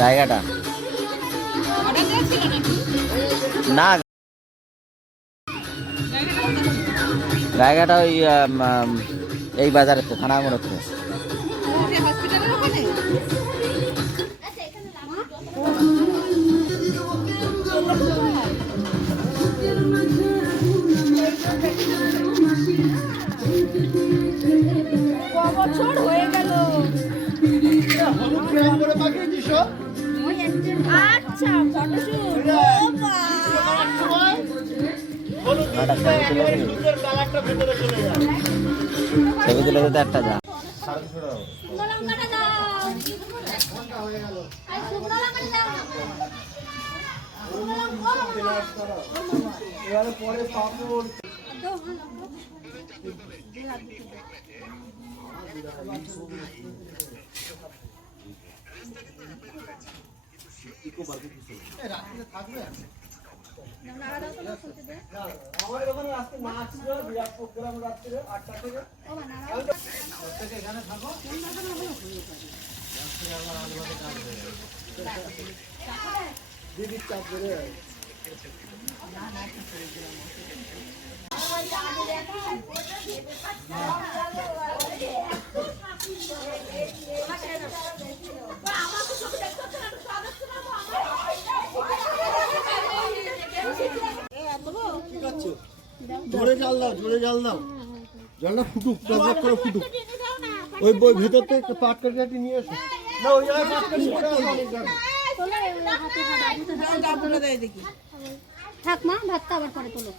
জায়গাটা না, জায়গাটা ওই এই বাজারে তো থানা মোড়তে। হয়ে গেল। আচ্ছা ফটোশুট। ছবি তুলে দিতে একটা যা। আমাদের ওখানে আজকে মাছ ছিল বিরাট প্রোগ্রাম রাত্রে 8টা থেকে এখানে থাকো দিদির চাপ ধরে জোরে জাল দাও, জোরে জাল দাও, জলটা ফুটুক, টক করে ফুটুক। ওই বই ভেতর থেকে পাট কাটি নিয়ে এসো না, ওই জায়গায় পাট কাটি পড়ে আছে অনেক জায়গায়। থাক মা, ভাতটা আবার পরে তোলো।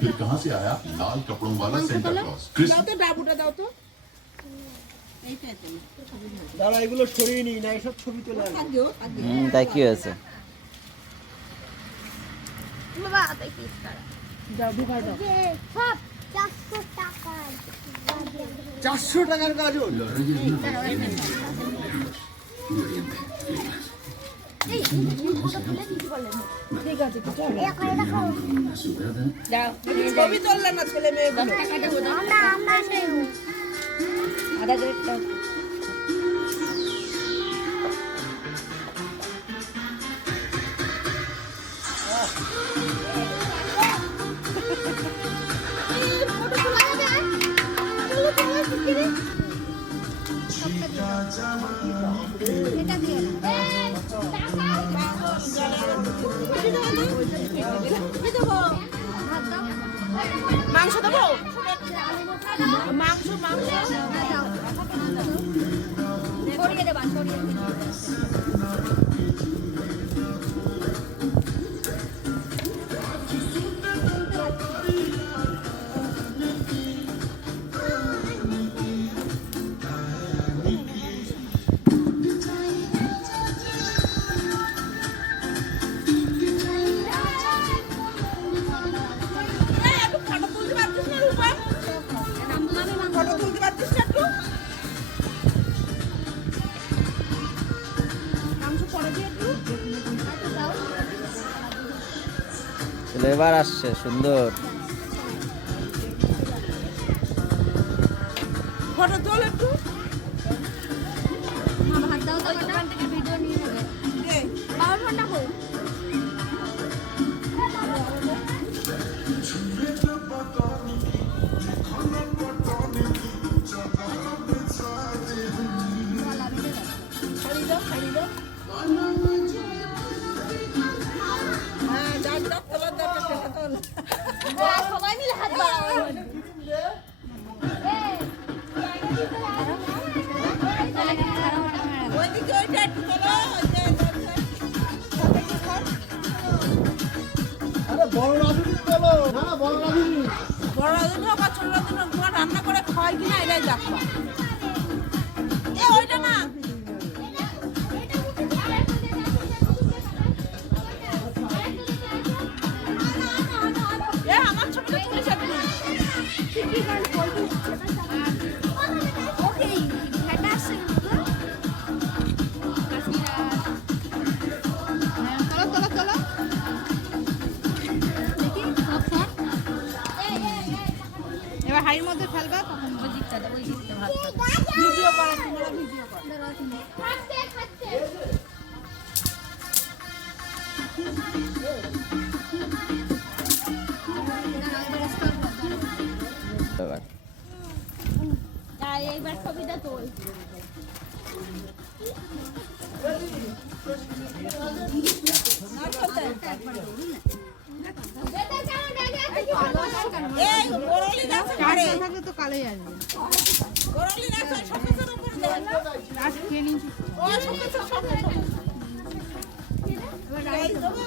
फिर कहाँ से आया लाल कपड़ों वाला सेंटा क्लॉज? দাও তো ডাবুটা দাও তো। এইটাই তো। দাঁড়া, এগুলো সরিয়ে নিই না, এসব ছবি তোলা দিও, দিও। তাই কি হয়েছে? বাবা তাই কি করা? দাও ঢুকাই দাও। সব 400 টাকা। 400 টাকার গাজর। এই ফটো তুলে দিতে বলেন। ঠিক আছে তো চলো। এই করে রাখো। দাও। ছবি তুললে না ছেলে মেয়েগুলো। আমরা নেব। আধা গ্রেড দাও। ফটো তোলা যাবে? তুলো তোলা শিখে এটা দিয়ে মাংস দেবো? মাংস মাংস সরিয়ে দেবা, সরিয়ে দেবা। এবার আসছে সুন্দর। ফটো তোল একটু। মা ভাত দাও তো, ওখান থেকে ভিডিও নিয়ে নেবে। দে। বাবার ফোনটা কই? খালি দাও, খালি দাও। হ্যাঁ, দাও দাও, তোলা দাও, সেটা তোল। সবাই মিলে হাত বাড়াও। ওইদিকে ওইটা একটু তোলো, ওইটা আরে বড় রাজুনি তোলো না, বড় রাজুনি। বড় রাজুনি হোক আর ছোট রাজুনি হোক, তোমার রান্না করে খাওয়াই কিনা এটাই দেখো। এ ওইটা না। এ আমার ছবিটা তুলিস আপনি। ওকে, এটা আছে তোলো তোলো তোলো। দেখি সব সব। এবার হাড়ির মধ্যে ফেলবা, তখন ওই দিকটা ভাত ভিডিও করা, তোমরা ভিডিও করো। খাচ্ছে খাচ্ছে এবার এইবার ছবিটা তোল এই বরলি গাছ কারে থাকলে তো কালোই আসবে। বরলি গাছ শোকেসের উপর দেন আজ খেয়ে নিচ্ছি। ও শোকেস এই দেবো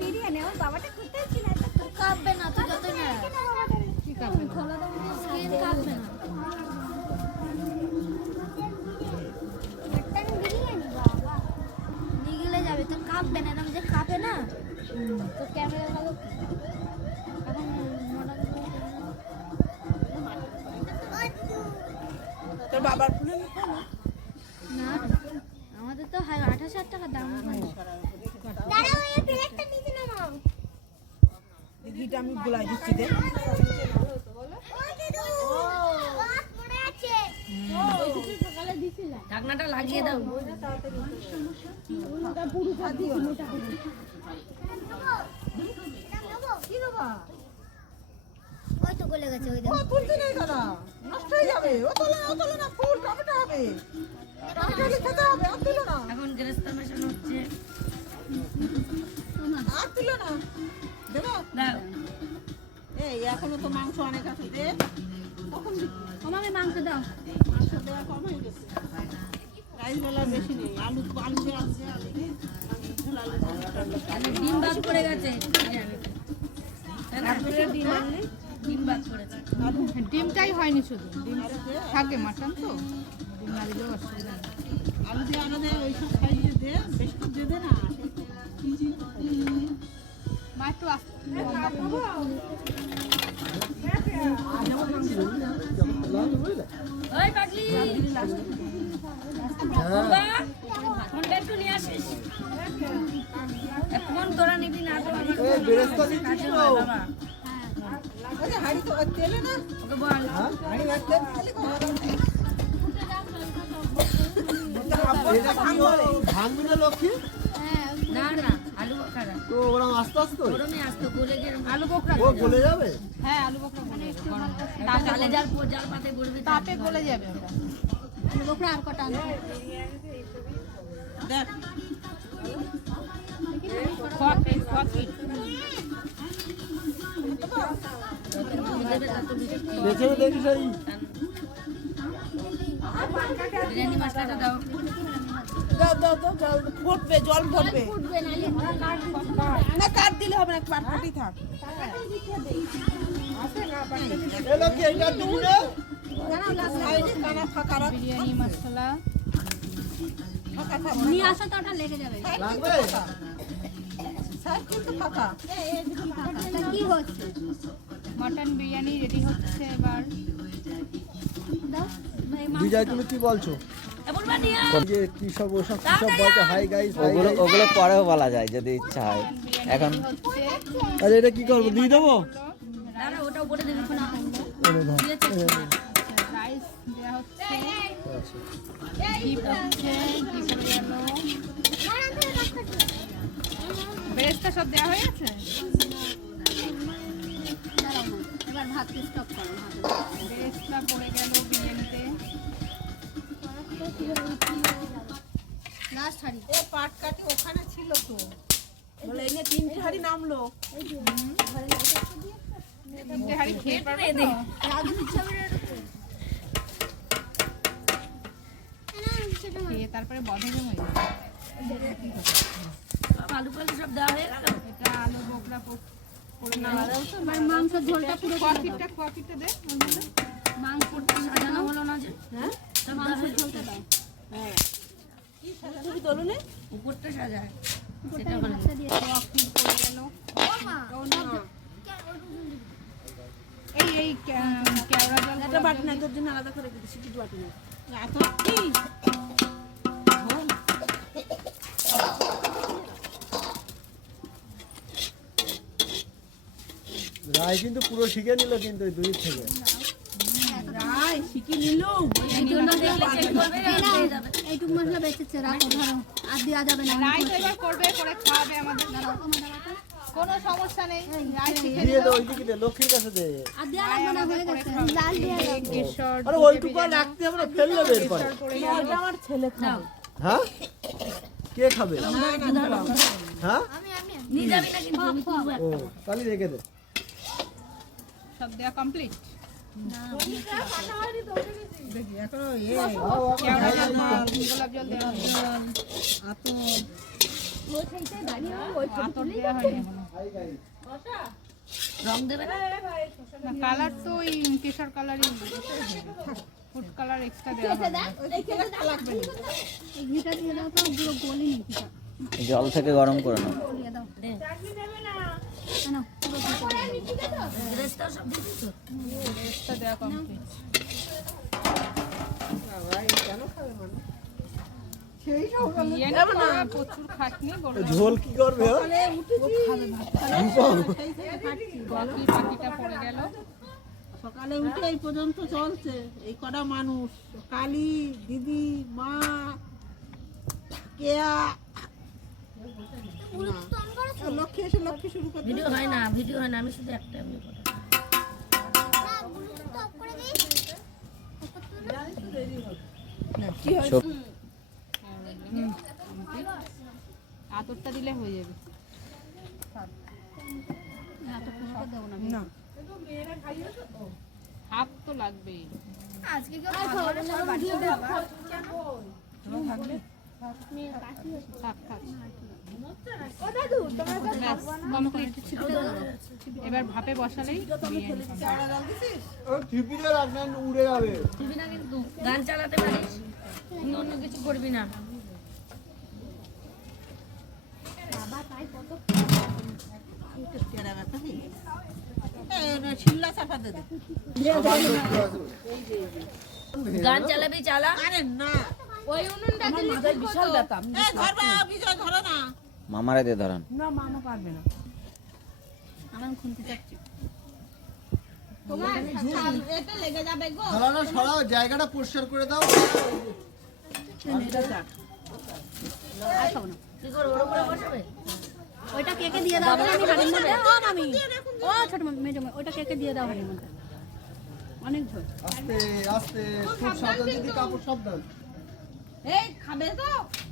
বিরিয়ানি আমার বাবাটা করতে ছিল কাঁপবে না তুই যত না কি কাটবে? স্কিন কাঁপবে না বিরিয়ানি বাবা নিগলে যাবে তো কাঁপবে না এরকম যে কাঁপে না তো ক্যামেরা ভালো এখন তোর বাবার ফোনে না আমাদের তো 28,000 টাকা দাম দাঁড়াও এই প্লেটটা নিতে নাও দিদিটা আমি গুলাই দিচ্ছি দে ঢাকনাটা লাগিয়ে দাও কি বাবা ওই তো গলে গেছে ওই ও তুলতে নেই দাদা নষ্ট হয়ে যাবে ও তোলে না ফুল টমেটো হবে টমেটো হলে খেতে হবে আর তুলো না এখন গ্রেস্তা মেশানো হচ্ছে আর তুলো না দেবো দাও এই এখনো তো মাংস অনেক আছে দে তখন আমাকে মাংস দাও মাংস দেওয়া কম হয়ে গেছে রাইস বেলা বেশি নেই আলু দিয়ে ঝোল আলু দিয়ে। ডিম ভাগ করে গেছে ডিম আনলে ডিম ভাগ করেছে ডিমটাই হয়নি শুধু ডিম থাকে মাটন তো ডিম না দিলেও অসুবিধা নেই। আলু দিয়ে আলু দিয়ে ওইসব সাইজে দে বেশি করে দিয়ে দে না মা একটু লম্বা করে। ওই পাগলি বাবা ফোনটা একটু নিয়ে আসিস ফোন তোরা নিবি না তো আমার এই বেরেস্তা দিচ্ছিস তো? বাবা আরে হাড়ি তো তেলে না ওকে বল হাড়ি আর তেল তেলে এটা কি হলো? ভাঙবি না লক্ষ্মী? না না আলু বখরা তো ওরা আস্তে আস্তে গরমে আসতো গলে গেলে আলু বোকরা ও গলে যাবে? হ্যাঁ আলু বোকরা গলে যাবে গরম। তালে জাল পাতে গড়বে তাপে গলে যাবে ওটা। আলু বখরা আর কটা আনতে দেখ ফকিট পেছনে দেখিস এই বিরিয়ানি মশলাটা দাও জল ফুটবে জল ফুটবে ফুটবে নালে না কাট দিলে হবে না পাটপাটি থাক এ লক্ষ্মী এইটা দিবি না? সাইডে কানা ফাঁকা রাখ বিরিয়ানি মশলা ফাঁকা থাক নিয়ে আসো তো ওটা লেগে যাবে লাগবে? সাইড কিন্তু ফাঁকা কি হচ্ছে মটন বিরিয়ানি রেডি হচ্ছে এবার। দাও বিজয় তুমি কি বলছো? বলবা নিয়ে এই যে কি সব ওসব কি সব বলছে হাই গাইস ওগুলো ওগুলো পরেও বলা যায় যদি ইচ্ছা হয় এখন হচ্ছে আরে এটা কি করবো দিয়ে দেবো? দাঁড়া ওটা উপরে দেবে না এনে দাও। রাইস দেওয়া হচ্ছে ঘি পড়ছে ঘি পড়ে গেল বেরেস্তা সব দেওয়া হয়ে গেছে। এবার ভাত স্টপ করো বেরেস্তা পড়ে গেল বিরিয়ানিতে। লাস্ট হাড়ি এ পাট কাটি ওখানে ছিল তো বলে এই নিয়ে 3 হাড়ি নামলো তিনটে হাঁড়ি খেয়ে পারবে তো? খেয়ে তারপরে বদহজম হয়ে যাবে। আলু পালু সব দেওয়া হয়ে গেল এটা আলু বোকরা করে না মাংস ঝোলটা পুরো কোয়াকিটটা দে ওর মধ্যে। মাংসটা সাজানো হলো না যে হ্যাঁ মাংস ঝোলটা দাও কি সাজানো দলনে উপরটা সাজায় সেটা ভালো কোয়াকিট পড়ে গেল। এই কেওড়া জল একটা বাটি নাই তোর জন্য আলাদা করে দিচ্ছি কিছু বাটি নাই এত কি রায় কিন্তু পুরো শিখে নিল কিন্তু ওই দুই থেকে। রাই শিখে নিলো এইটুকু মশলা বেঁচেছে, রাখো ধরো, আর দেওয়া যাবে না। রাই তো এবার করবে, করে খাওয়াবে আমাদের। কোনো সমস্যা নেই, রাই শিখে দিয়ে দে ওইদিকে দে, লক্ষ্মীর কাছে দে। আর দেওয়া লাগবে না, হয়ে গেছে, লাল দেওয়া লাগবে। কেশর আরে ওইটুকু আর রাখতে আমরা ফেললে বের করে। ওটা আমার ছেলে খাবে হ্যাঁ কে খাবে? হ্যাঁ নিয়ে যাবি না কিন্তু, আমি তুলবো ও একটা। তাহলে রেখে দে। সব দেওয়া কমপ্লিট। দেখি এখনো কেওড়া জল, গোলাপ জল দেওয়া হয়নি। আতর দেওয়া হয়নি এখনো। রং দেবে না? না, কালার তো ওই কেশর কালারই, ফুড কালার এক্সট্রা দেওয়া হবে। এই ঘিটা দিয়ে দাও তো, পুরো গলি নি ঘিটা জল থেকে গরম করে নাও। দিয়ে দাও। না, পুরো ঘিটা দিয়ে দাও। ড্রেসটাও সব দিয়ে দিছো? এক্সট্রা দেওয়া কমপ্লিট। বিরিয়ানি তো প্রচুর খাটনি, বললাম। ঝোল কি করবে? বাকি বাকিটা পড়ে গেল। সকালে উঠে এই পর্যন্ত চলছে এই কটা মানুষ, কালী দিদি মা কেয়া লক্ষ্মী এসে লক্ষ্মী শুরু করতে ভিডিও হয় না, ভিডিও হয় না, আমি শুধু একটা আমি আতরটা দিলে হয়ে যাবে। না হাফ তো লাগবেই। আজকে কেউ খাবে না, বাড়ি যাবে আবার। থাক থাক। ব্যাস, complete। এবার ভাপে বসালেই বিরিয়ানি। ও টিপিতে রাখবেন, উড়ে যাবে। দিবি না কিন্তু, গান চালাতে পারিস, অন্য কিছু করবি না। কেরা ব্যাপার শিল্লা চাপা দে গান চালাবি চালা। আরে না ওই উনুনটা দিলে বিশাল ব্যাপার। ধরবা বিজয় ধরো না মামারে দিয়ে ধরান। না মামা পারবে না আমার খুনতে চাচ্ছি। তোমার এটা লেগে যাবে গো। সরানো সরাও, জায়গাটা পরিষ্কার করে দাও। আর খাবো না। কি করবো, ওর উপরে বসাবে? ওইটা কেকে দিয়ে দাও, আমি হাড়ির মধ্যে। ও মামি, ও ছোট মামি, মেজো মামি, ওইটা কেকে দিয়ে দাও হাড়ির মধ্যে। অনেক ঝোল। আস্তে আস্তে, খুব সাবধান দিদি, কাপড় সাবধান। এই খাবে তো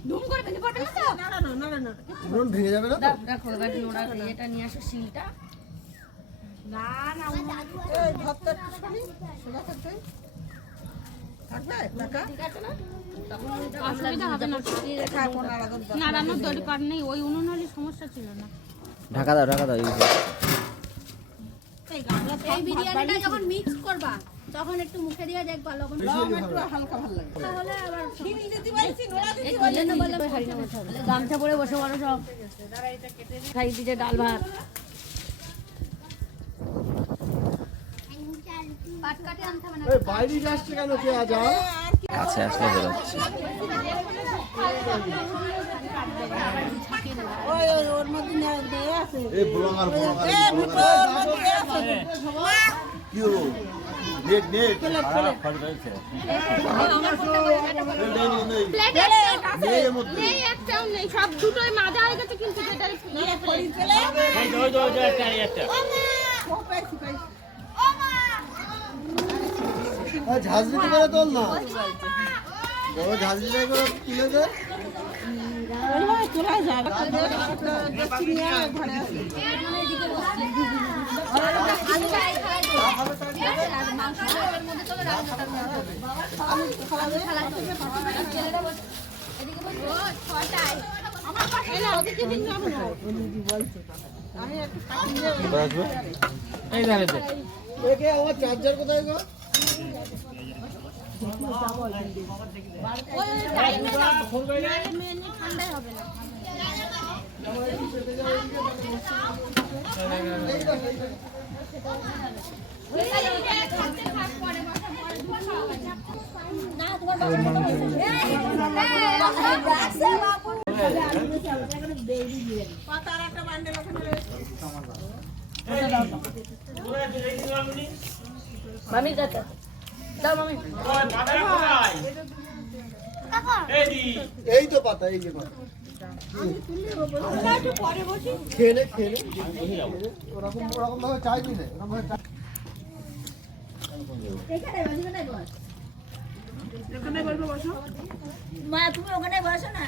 ধুম করে ভেঙে পড়বে তো। না না না না না উনুন ভেঙে যাবে না তো? রাখো, এবার নোড়া এটা নিয়ে আসো, শিলটা। না না এই ধরতে শুনি সোজা করতে থাকবে টাকা অসুবিধা হবে না। নাড়ানোর দরকার নেই, ওই উনুন হলে সমস্যা ছিল না। ঢাকা দাও, ঢাকা দাও। এই বিরিয়ানিটা যখন মিক্স করবা, তখন একটু মুখে দিয়ে দেখবা লবণ। একটু হালকা ভালো লাগে তাহলে আবার চিনি দিতে পারছি নোড়া দিতে এই করলে না বললে হাড়ির মধ্যে হবে। গামছা পরে বসে বড় সব খাই দিতে ডাল ভাত। পাট কাটে আনতে হবে না। এই বাইরে আসছে কেন কে আজ? কাছে আসলে বেরোচ্ছে। ওই ওই ওর মধ্যে দেয়া আছে এই ব্লগার এ ভিতর মধ্যে আছে কি হলো? নেট নেট নেই এর মধ্যে। এই একটাও নেই, সব দুটোই মাজা হয়ে গেছে, কিন্তু যেটা খড়ি ফেলে ঝাঁঝরিতে করে তোল না, বড় ঝাঁঝরিতে করে তুলে দে। ওইভাবে তোলা যাবে চিনি আর ঘরে আছে একে আমার চার্জার কোথায় গো? ঠান্ডাই হবে না। পাতার একটা বান্ডেল ওখানে রয়েছে মামি কাছে দাও মামি এই তো পাতা, এই যে পাতা। খেয়ে নে, খেয়ে নে। ওরকম ভাবে চাইবি না, ওরকম ভাবে এখানে বলবো বসো। মা তুমি ওখানে বসো না।